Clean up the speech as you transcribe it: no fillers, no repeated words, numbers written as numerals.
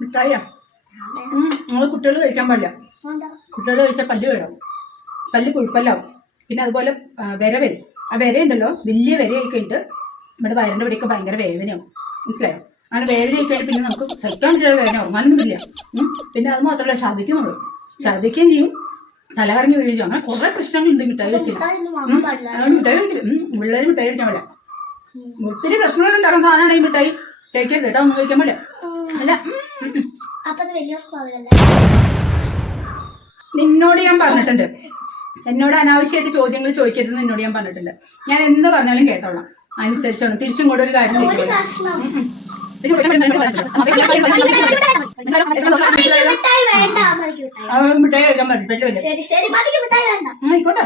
മിഠായിയാ നമ്മള് കുട്ടികൾ കഴിക്കാൻ പാടില്ല. കുട്ടികൾ കഴിച്ചാൽ പല്ല് വീഴും, പല്ല് പുഴുപ്പല്ലാവും. പിന്നെ അതുപോലെ വിര വരും. ആ വിരയുണ്ടല്ലോ, വലിയ വിരയായി കഴിഞ്ഞിട്ട് നമ്മുടെ വയറിൻ്റെ ഇവിടെയൊക്കെ ഭയങ്കര വേദനയാവും. മനസ്സിലായോ? അങ്ങനെ വേദനയായി കഴിഞ്ഞിട്ട് പിന്നെ നമുക്ക് സഹിക്കാൻ പറ്റുന്ന വേദന ഉറങ്ങാനൊന്നുമില്ല. പിന്നെ അത് മാത്രമല്ല, ഛർദ്ദിക്കുന്നുള്ളൂ. ഛർദ്ദിക്കുകയും ചെയ്യും, തലകറങ്ങി വീഴുകയും ചെയ്യും. അങ്ങനെ കുറെ പ്രശ്നങ്ങളുണ്ട് മിഠായി കഴിച്ചിട്ട്. അതുകൊണ്ട് മിഠായി കഴിക്കരുത്. പിള്ളേർ മിഠായി കഴിക്കാൻ പാടില്ല. ഒത്തിരി പ്രശ്നങ്ങൾ ഉണ്ടാക്കുന്ന സാധനമാണ് ഈ മിഠായി. കഴിക്കരുത് കേട്ടോ, ഒന്നും കഴിക്കാൻ പാടില്ല. അല്ല, നിന്നോട് ഞാൻ പറഞ്ഞിട്ടുണ്ട്, എന്നോട് അനാവശ്യമായിട്ട് ചോദ്യങ്ങൾ ചോദിക്കരുതെന്ന് എന്നോട് ഞാൻ പറഞ്ഞിട്ടുണ്ട്. ഞാൻ എന്ത് പറഞ്ഞാലും കേട്ടോളാം, അനുസരിച്ചോളാം. തിരിച്ചും കൂടെ ഒരു കാര്യം മിഠായി കഴിക്കാൻ പറ്റില്ല. ആയിക്കോട്ടെ.